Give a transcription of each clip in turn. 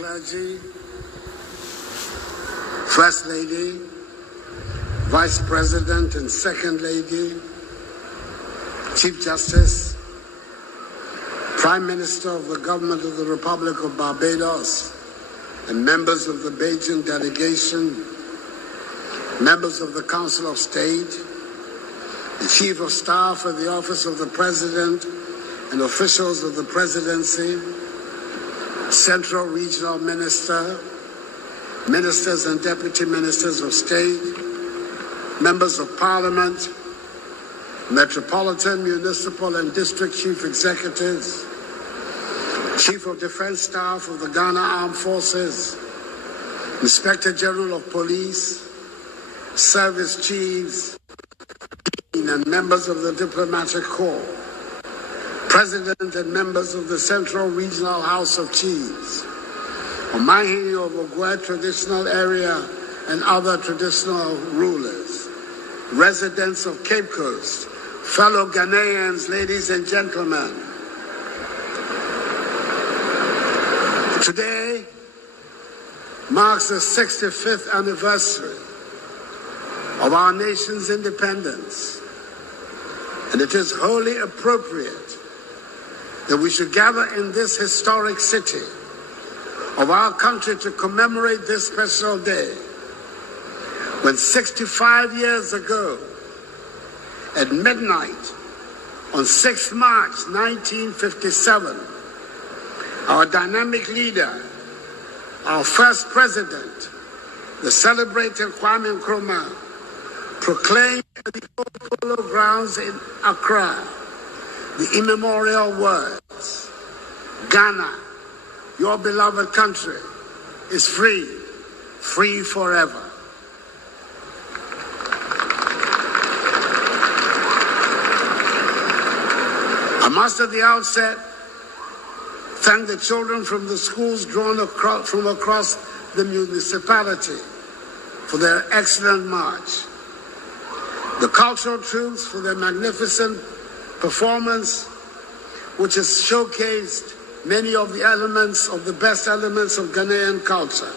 clergy, First Lady, Vice President and Second Lady, Chief Justice, Prime Minister of the Government of the Republic of Barbados, and members of the Beijing delegation, members of the Council of State, the Chief of Staff of the Office of the President and officials of the Presidency, Central Regional Minister, Ministers and Deputy Ministers of State, Members of Parliament, Metropolitan, Municipal and District Chief Executives, Chief of Defense Staff of the Ghana Armed Forces, Inspector General of Police, Service Chiefs, and members of the Diplomatic Corps, President and members of the Central Regional House of Chiefs, Omahini of Ogwe Traditional Area and other traditional rulers, residents of Cape Coast, fellow Ghanaians, ladies and gentlemen. Today marks the 65th anniversary of our nation's independence, and it is wholly appropriate that we should gather in this historic city of our country to commemorate this special day, when 65 years ago, at midnight on 6 March 1957, our dynamic leader, our first president, the celebrated Kwame Nkrumah, proclaimed at the Old Polo Grounds in Accra the immemorial words, "Ghana, your beloved country, is free, free forever." I must at the outset thank the children from the schools drawn from across the municipality for their excellent march, the cultural troops for their magnificent performance, which has showcased many of the best elements of Ghanaian culture,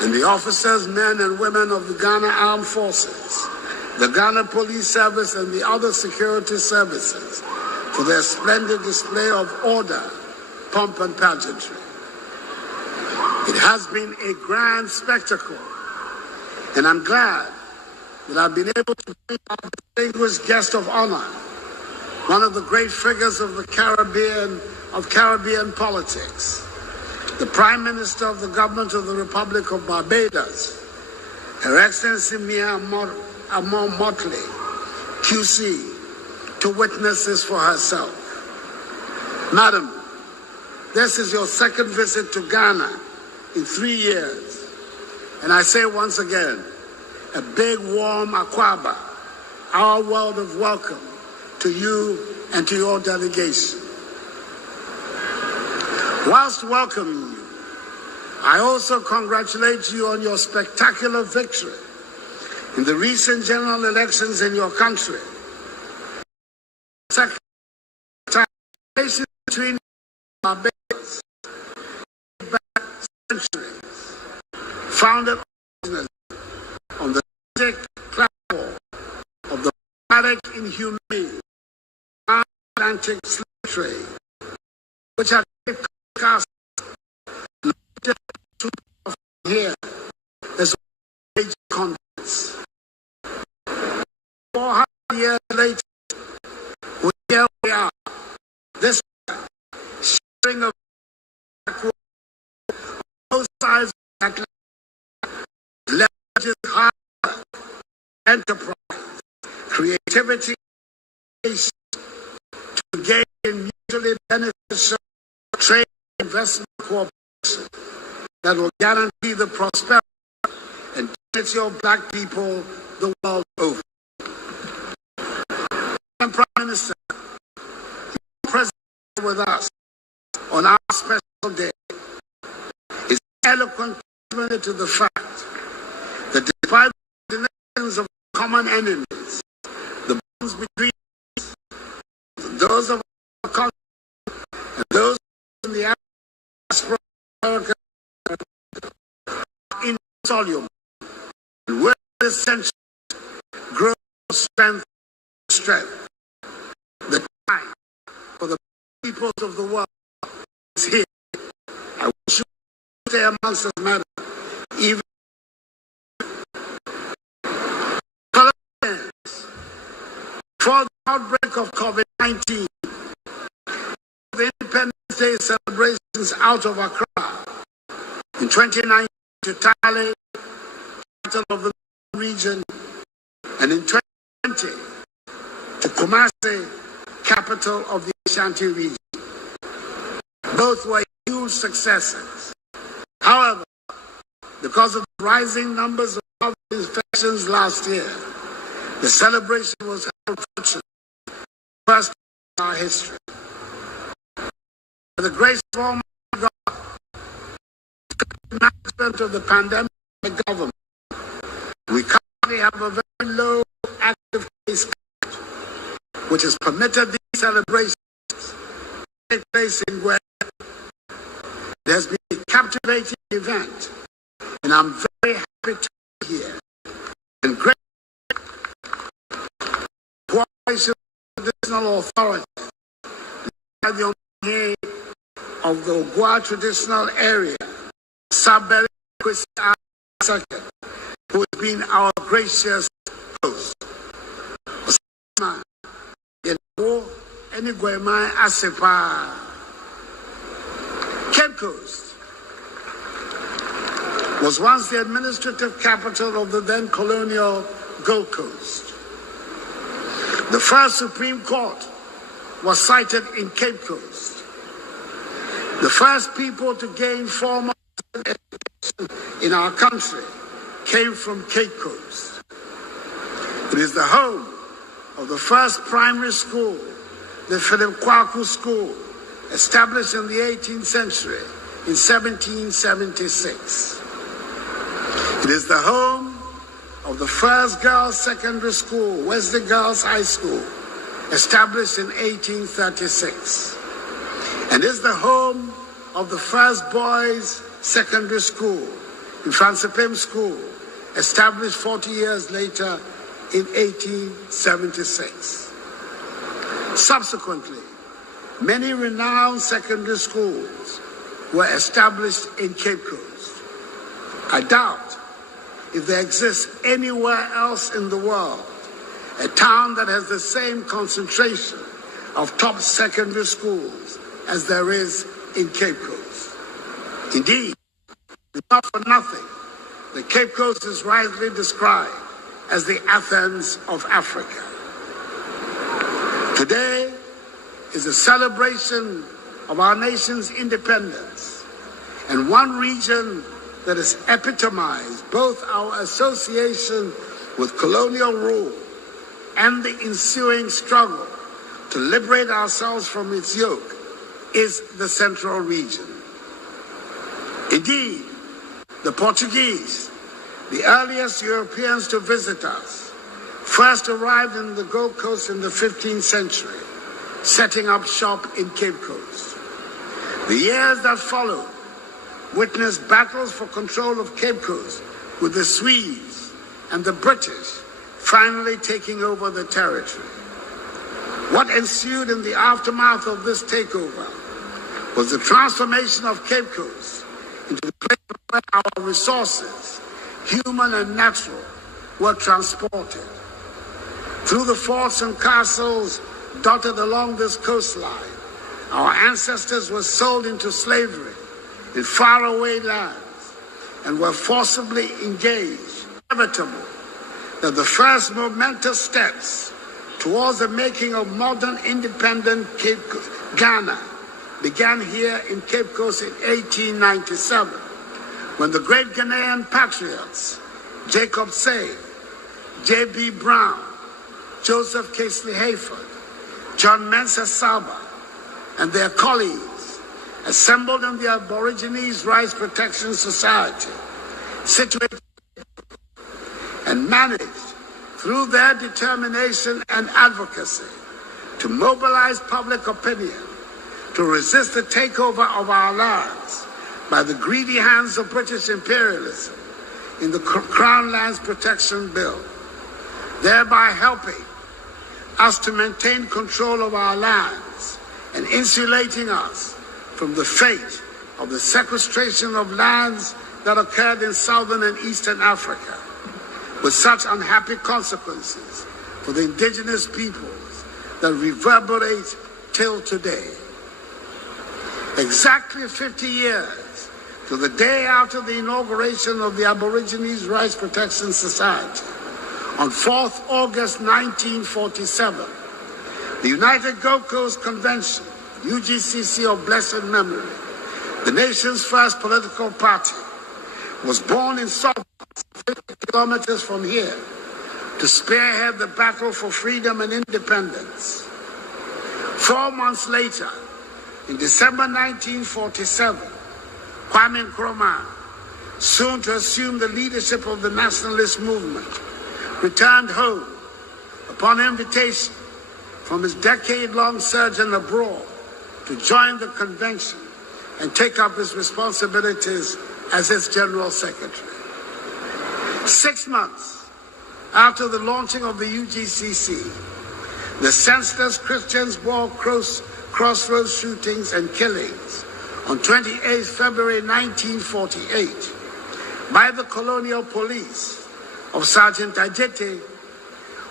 and the officers, men and women of the Ghana Armed Forces, the Ghana Police Service and the other security services for their splendid display of order, pomp and pageantry. It has been a grand spectacle, and I'm glad that I've been able to bring our distinguished guest of honor, one of the great figures of the Caribbean politics, the Prime Minister of the Government of the Republic of Barbados, Her Excellency Mia Amon Motley, QC, to witness this for herself. Madam, this is your second visit to Ghana in 3 years, and I say once again, a big warm akwaba, our word of welcome to you and to your delegation. Whilst welcoming you, I also congratulate you on your spectacular victory in the recent general elections in your country. Second time between Barbados back centuries, founded on the platform of the dramatic, inhumane Atlantic slave trade, which had cast here as major continents. 400 years later, here we are, this sharing of both sides of the Atlantic leverages hard work, enterprise, creativity, to gain in mutually beneficial trade and investment cooperation that will guarantee the prosperity and dignity of Black people the world over. And Prime Minister, you present with us on our special day is eloquent testimony to the fact that despite the nations of common enemies, the bonds between those of our country and those in the diaspora America insoluble, and where this century grows strength. The time for the peoples of the world is here. I wish you to stay amongst us, madam, even before the outbreak of COVID-19, the Independence Day celebrations out of Accra in 2019 to Tale, capital of the region, and in 2020 to Kumasi, capital of the Ashanti region. Both were huge successes. However, because of the rising numbers of COVID infections last year, the celebration was held virtually, first in our history. By the grace of Almighty God, the management of the pandemic by the government, we currently have a very low active case count, which has permitted these celebrations to take place in where there has been a captivating event, and I'm very happy to be here. And great cooperation with traditional authorities, by the Omni of the Ogua traditional area, Saberi Kwesi II, who has been our gracious host. Cape Coast was once the administrative capital of the then colonial Gold Coast. The first Supreme Court was cited in Cape Coast. The first people to gain formal education in our country came from Cape Coast. It is the home of the first primary school, the Philip Kwaku School, established in the 18th century in 1776. It is the home of the first girls' secondary school, Wesley Girls High School, established in 1836. And is the home of the first boys' secondary school, Infansipim School, established 40 years later in 1876. Subsequently, many renowned secondary schools were established in Cape Coast. I doubt if there exists anywhere else in the world a town that has the same concentration of top secondary schools as there is in Cape Coast. Indeed, it's not for nothing that Cape Coast is rightly described as the Athens of Africa. Today is a celebration of our nation's independence, and one region that has epitomized both our association with colonial rule and the ensuing struggle to liberate ourselves from its yoke is the Central Region. Indeed, the Portuguese, the earliest Europeans to visit us, first arrived in the Gold Coast in the 15th century, setting up shop in Cape Coast. The years that followed witnessed battles for control of Cape Coast, with the Swedes and the British finally taking over the territory. What ensued in the aftermath of this takeover was the transformation of Cape Coast into the place where our resources, human and natural, were transported. Through the forts and castles dotted along this coastline, our ancestors were sold into slavery in faraway lands and were forcibly engaged. Inevitable that the first momentous steps towards the making of modern independent Ghana began here in Cape Coast in 1897, when the great Ghanaian patriots Jacob Say, J.B. Brown, Joseph Casely Hayford, John Mensah Saba, and their colleagues assembled in the Aborigines Rights Protection Society, situated and managed through their determination and advocacy to mobilize public opinion to resist the takeover of our lands by the greedy hands of British imperialism in the Crown Lands Protection Bill, thereby helping us to maintain control of our lands and insulating us from the fate of the sequestration of lands that occurred in southern and eastern Africa, with such unhappy consequences for the indigenous peoples that reverberate till today. Exactly 50 years to the day after the inauguration of the Aborigines Rights Protection Society, on 4th August 1947, the United Gold Coast Convention, UGCC of blessed memory, the nation's first political party, was born in Salt, 50 kilometers from here, to spearhead the battle for freedom and independence. 4 months later, in December 1947, Kwame Nkrumah, soon to assume the leadership of the nationalist movement, returned home upon invitation from his decade-long sojourn abroad to join the convention and take up his responsibilities as its general secretary. 6 months after the launching of the UGCC, the senseless Christians war crossroads shootings and killings on 28 February 1948 by the colonial police of Sergeant Ajete,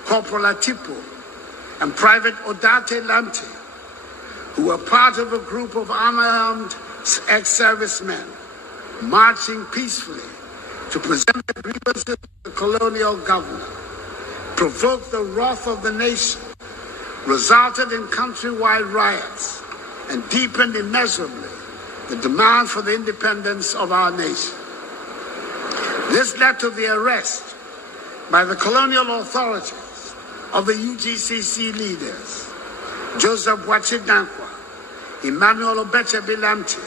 Corporal Atipo, and Private Odate Lamte, who were part of a group of unarmed ex-servicemen marching peacefully to present their grievances to the colonial government, provoked the wrath of the nation, resulted in countrywide riots, and deepened immeasurably the demand for the independence of our nation. This led to the arrest by the colonial authorities of the UGCC leaders, Joseph Boachier Danquah, Emmanuel Obechebi Lamte,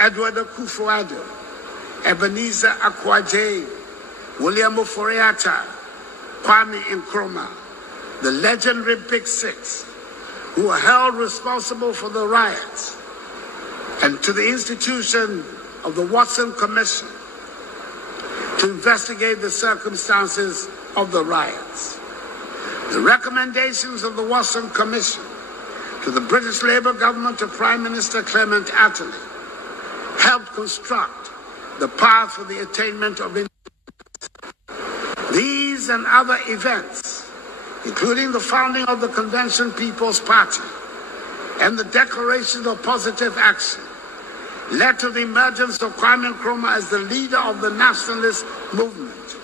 Edward Akufo-Addo, Ebenezer Akwaje, William Ofori-Atta, Kwame Nkrumah, the legendary Big Six, who were held responsible for the riots, and to the institution of the Watson Commission to investigate the circumstances of the riots. The recommendations of the Watson Commission to the British Labour government of Prime Minister Clement Attlee helped construct the path for the attainment of independence. These and other events, including the founding of the Convention People's Party and the declaration of positive action, led to the emergence of Kwame Nkrumah as the leader of the nationalist movement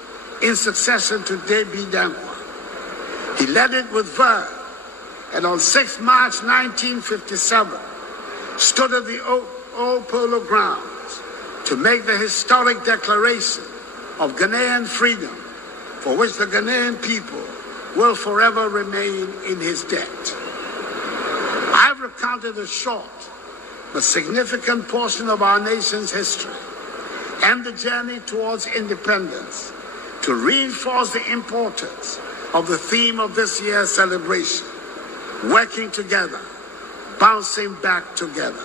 in succession to J.B. Danquah. He led it with verve, and on 6 March 1957, stood at the Old Polo Grounds to make the historic declaration of Ghanaian freedom, for which the Ghanaian people will forever remain in his debt. I've recounted a short but significant portion of our nation's history and the journey towards independence to reinforce the importance of the theme of this year's celebration: working together, bouncing back together.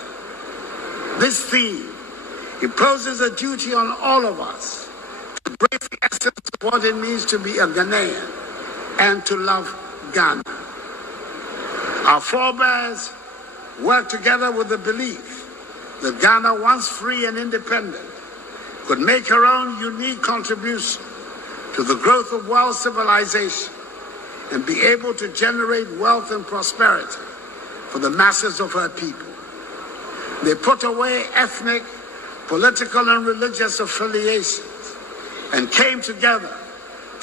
This theme imposes a duty on all of us to embrace the essence of what it means to be a Ghanaian and to love Ghana. Our forebears worked together with the belief that Ghana, once free and independent, could make her own unique contribution to the growth of world civilization and be able to generate wealth and prosperity for the masses of her people. They put away ethnic, political, and religious affiliations and came together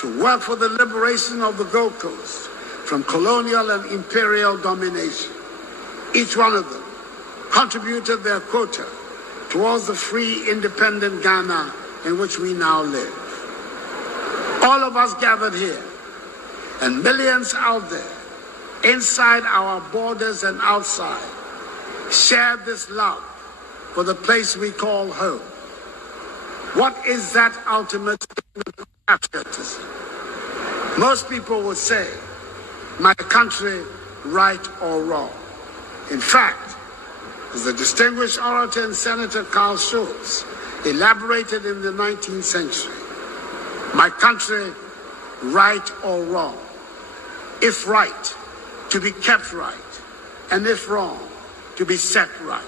to work for the liberation of the Gold Coast from colonial and imperial domination. Each one of them contributed their quota towards the free, independent Ghana in which we now live. All of us gathered here, and millions out there, inside our borders and outside, share this love for the place we call home. What is that ultimate statement of patriotism? Most people would say, my country, right or wrong. In fact, As the distinguished orator and Senator Carl Schultz elaborated in the 19th century, my country, right or wrong. If right, to be kept right, and if wrong, to be set right.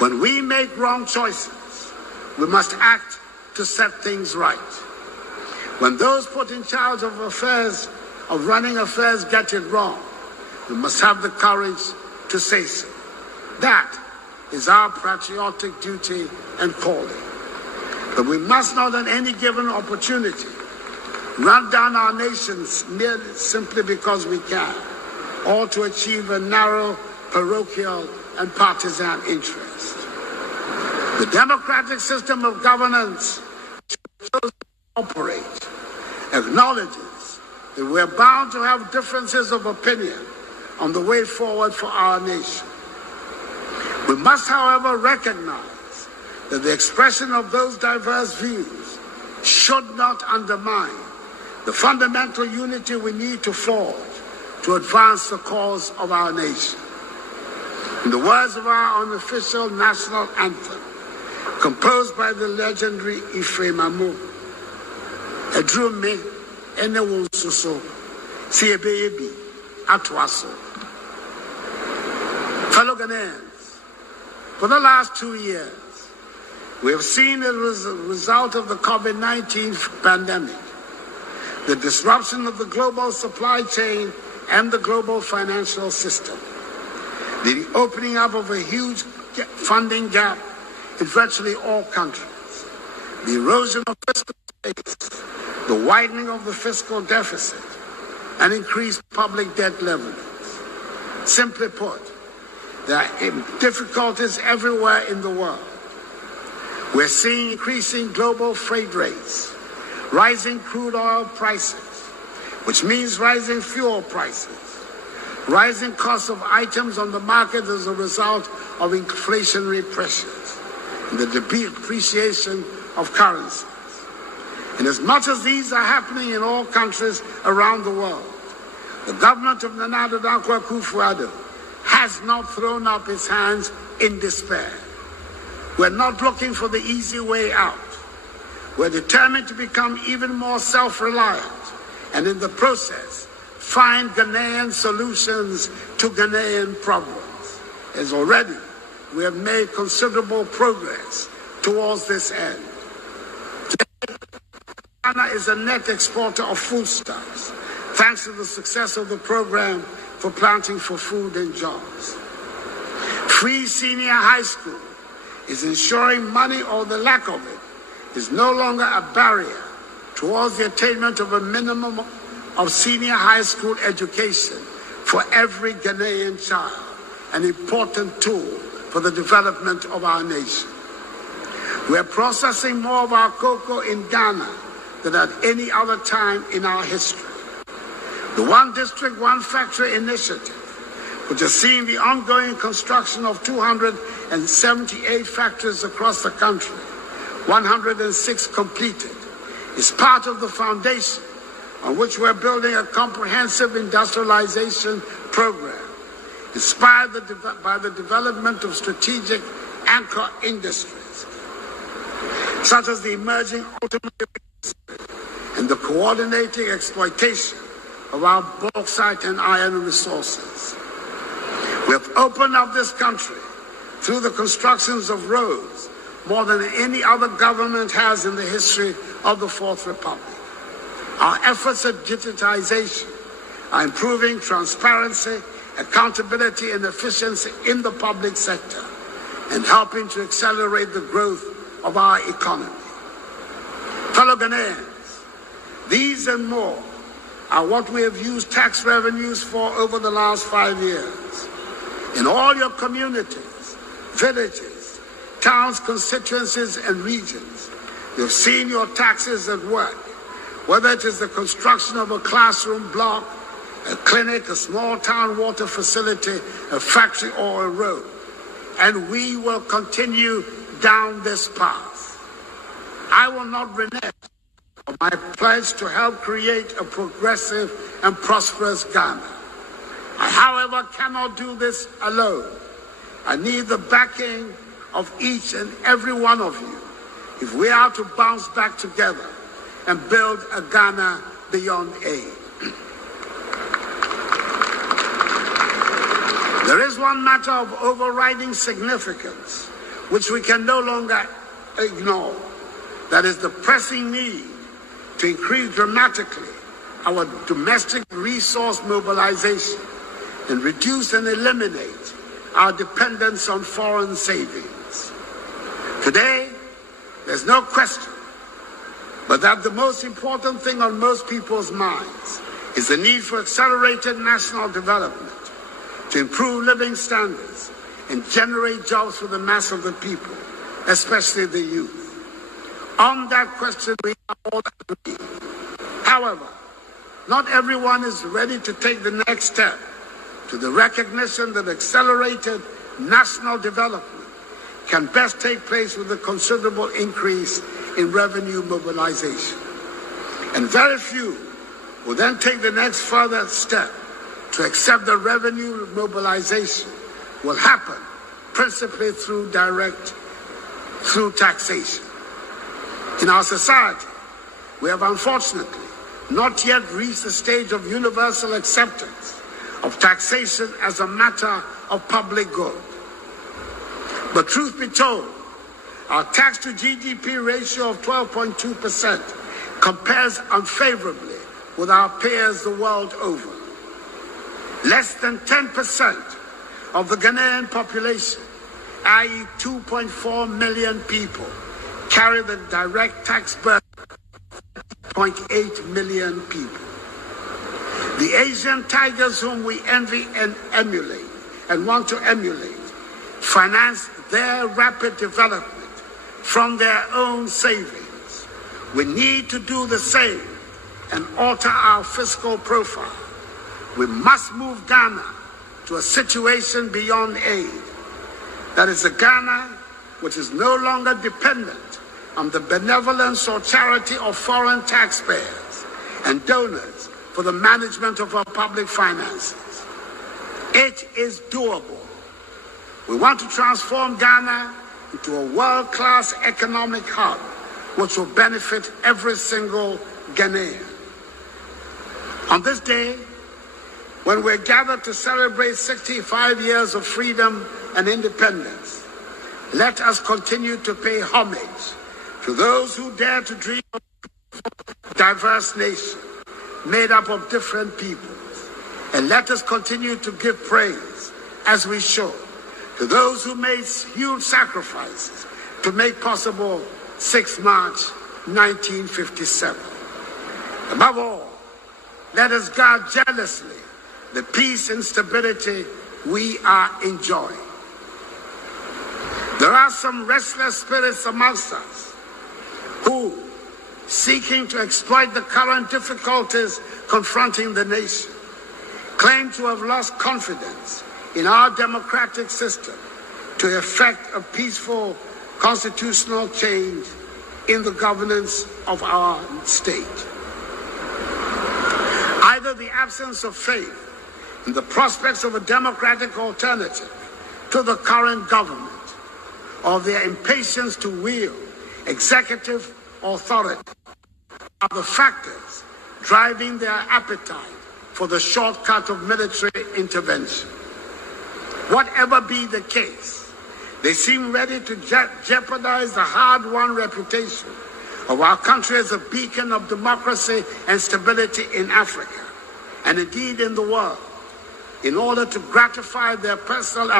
When we make wrong choices, we must act to set things right. When those put in charge of affairs, of running affairs, get it wrong, we must have the courage to say so. That is our patriotic duty and calling. But we must not on any given opportunity run down our nations merely simply because we can, or to achieve a narrow parochial and partisan interest. The democratic system of governance which operate acknowledges that we're bound to have differences of opinion on the way forward for our nation. We must, however, recognize that the expression of those diverse views should not undermine the fundamental unity we need to forge to advance the cause of our nation. In the words of our unofficial national anthem, composed by the legendary Ephraim Amu, Edrume Ene Wonsoso, Siebeyebi, Atwaso. Fellow Ghanaians, for the last 2 years, we have seen as a result of the COVID-19 pandemic, the disruption of the global supply chain and the global financial system, the opening up of a huge funding gap in virtually all countries, the erosion of fiscal space, the widening of the fiscal deficit, and increased public debt levels. Simply put, there are difficulties everywhere in the world. We're seeing increasing global freight rates, rising crude oil prices, which means rising fuel prices, rising costs of items on the market as a result of inflationary pressures, and the depreciation of currencies. And as much as these are happening in all countries around the world, the government of Nana Addo Akufo-Addo has not thrown up its hands in despair. We're not looking for the easy way out. We're determined to become even more self-reliant and in the process find Ghanaian solutions to Ghanaian problems. As already we have made considerable progress towards this end. Today, Ghana is a net exporter of foodstuffs, thanks to the success of the program for Planting for Food and Jobs. Free senior high school is ensuring money or the lack of it is no longer a barrier towards the attainment of a minimum of senior high school education for every Ghanaian child, an important tool for the development of our nation. We are processing more of our cocoa in Ghana than at any other time in our history. The One District, One Factory initiative, which has seen the ongoing construction of 278 factories across the country, 106 completed, is part of the foundation on which we're building a comprehensive industrialization program, inspired by the development of strategic anchor industries, such as the emerging automobile industry and the coordinating exploitation of our bauxite and iron resources. We have opened up this country through the constructions of roads more than any other government has in the history of the Fourth Republic. Our efforts at digitization are improving transparency, accountability, and efficiency in the public sector and helping to accelerate the growth of our economy. Fellow Ghanaians, these and more are what we have used tax revenues for over the last 5 years. In all your communities, villages, towns, constituencies, and regions, you've seen your taxes at work, whether it is the construction of a classroom block, a clinic, a small town water facility, a factory, or a road. And we will continue down this path. I will not renege on my pledge to help create a progressive and prosperous Ghana. I, however, cannot do this alone. I need the backing of each and every one of you if we are to bounce back together and build a Ghana beyond aid. There is one matter of overriding significance which we can no longer ignore. That is the pressing need to increase dramatically our domestic resource mobilization and reduce and eliminate our dependence on foreign savings. Today, there's no question but that the most important thing on most people's minds is the need for accelerated national development to improve living standards and generate jobs for the mass of the people, especially the youth. On that question, we are all agreed. However, not everyone is ready to take the next step to the recognition that accelerated national development can best take place with a considerable increase in revenue mobilization. And very few will then take the next further step to accept that revenue mobilization will happen principally through taxation. In our society, we have unfortunately not yet reached the stage of universal acceptance of taxation as a matter of public good. But truth be told, our tax to GDP ratio of 12.2% compares unfavorably with our peers the world over. Less than 10% of the Ghanaian population, i.e. 2.4 million people, carry the direct tax burden of 0.8 million people. The Asian tigers whom we envy and emulate and want to emulate finance their rapid development from their own savings. We need to do the same and alter our fiscal profile. We must move Ghana to a situation beyond aid. That is a Ghana which is no longer dependent on the benevolence or charity of foreign taxpayers and donors for the management of our public finances. It is doable. We want to transform Ghana into a world-class economic hub which will benefit every single Ghanaian. On this day, when we're gathered to celebrate 65 years of freedom and independence, let us continue to pay homage to those who dare to dream of a diverse nation made up of different peoples. And let us continue to give praise, as we should, to those who made huge sacrifices to make possible 6 March 1957. Above all, let us guard jealously the peace and stability we are enjoying. There are some restless spirits amongst us who, seeking to exploit the current difficulties confronting the nation, claim to have lost confidence in our democratic system to effect a peaceful constitutional change in the governance of our state. Either the absence of faith in the prospects of a democratic alternative to the current government, or their impatience to wield executive authority are the factors driving their appetite for the shortcut of military intervention. Whatever be the case, they seem ready to jeopardize the hard-won reputation of our country as a beacon of democracy and stability in Africa, and indeed in the world, in order to gratify their personal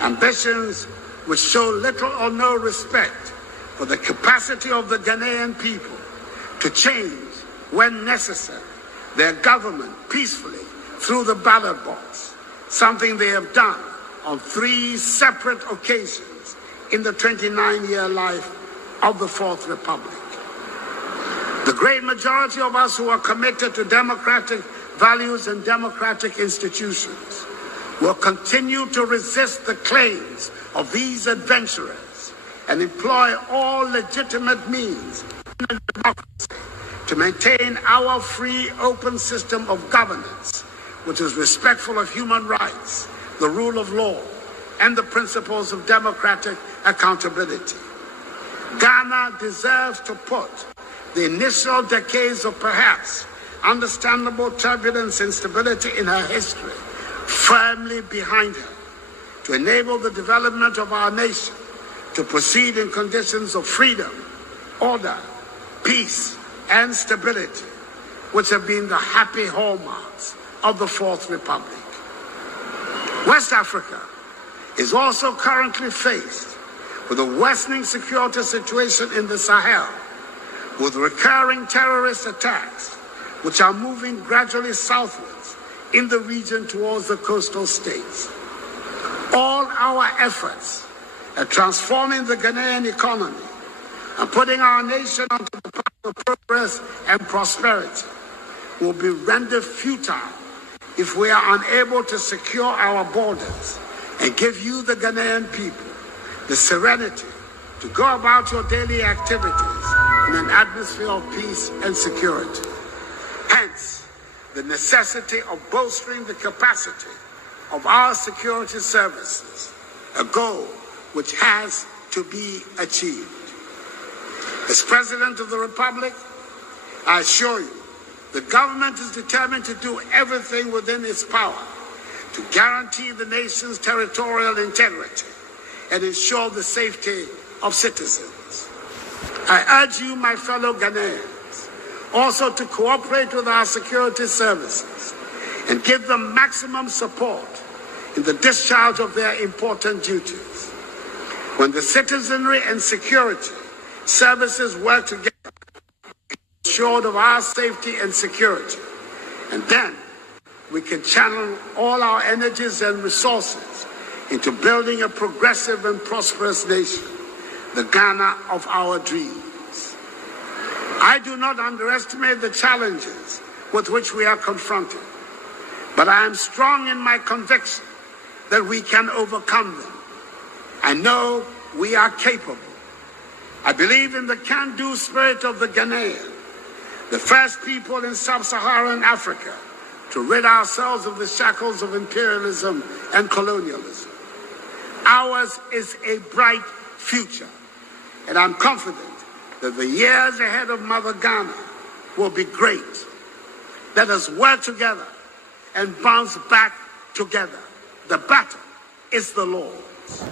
ambitions which show little or no respect for the capacity of the Ghanaian people to change, when necessary, their government peacefully through the ballot box, something they have done on 3 separate occasions in the 29-year life of the Fourth Republic. The great majority of us who are committed to democratic values and democratic institutions will continue to resist the claims of these adventurers and employ all legitimate means in democracy to maintain our free, open system of governance, which is respectful of human rights, the rule of law, and the principles of democratic accountability. Ghana deserves to put the initial decades of perhaps understandable turbulence and instability in her history firmly behind her, to enable the development of our nation to proceed in conditions of freedom, order, peace, and stability, which have been the happy hallmarks of the Fourth Republic. West Africa is also currently faced with a worsening security situation in the Sahel, with recurring terrorist attacks which are moving gradually southwards in the region towards the coastal states. All our efforts at transforming the Ghanaian economy and putting our nation onto the path of progress and prosperity will be rendered futile if we are unable to secure our borders and give you, the Ghanaian people, the serenity to go about your daily activities in an atmosphere of peace and security. Hence, the necessity of bolstering the capacity of our security services, a goal which has to be achieved. As President of the Republic, I assure you, the government is determined to do everything within its power to guarantee the nation's territorial integrity and ensure the safety of citizens. I urge you, my fellow Ghanaians, also to cooperate with our security services and give them maximum support in the discharge of their important duties. When the citizenry and security services work together, assured of our safety and security, and then we can channel all our energies and resources into building a progressive and prosperous nation, the Ghana of our dreams. I do not underestimate the challenges with which we are confronted, but I am strong in my conviction that we can overcome them. I know we are capable. I believe in the can-do spirit of the Ghanaian, the first people in sub-Saharan Africa to rid ourselves of the shackles of imperialism and colonialism. Ours is a bright future, and I'm confident that the years ahead of Mother Ghana will be great. Let us work together and bounce back together. The battle is the Lord's.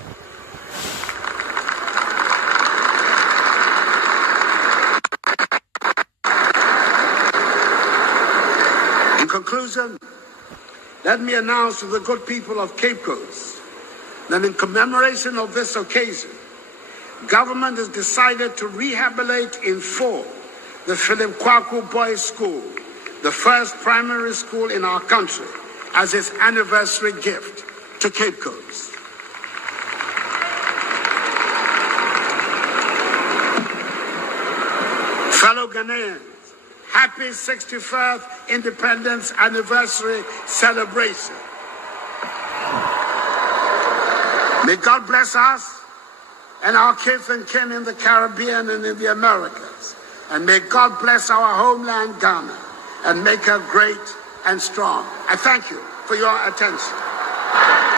In conclusion, let me announce to the good people of Cape Coast that in commemoration of this occasion, government has decided to rehabilitate in full the Philip Kwaku Boys School, the first primary school in our country, as its anniversary gift to Cape Coast. Fellow Ghanaians, happy 61st Independence Anniversary celebration. May God bless us and our kith and kin in the Caribbean and in the Americas. And may God bless our homeland, Ghana, and make her great and strong. I thank you for your attention.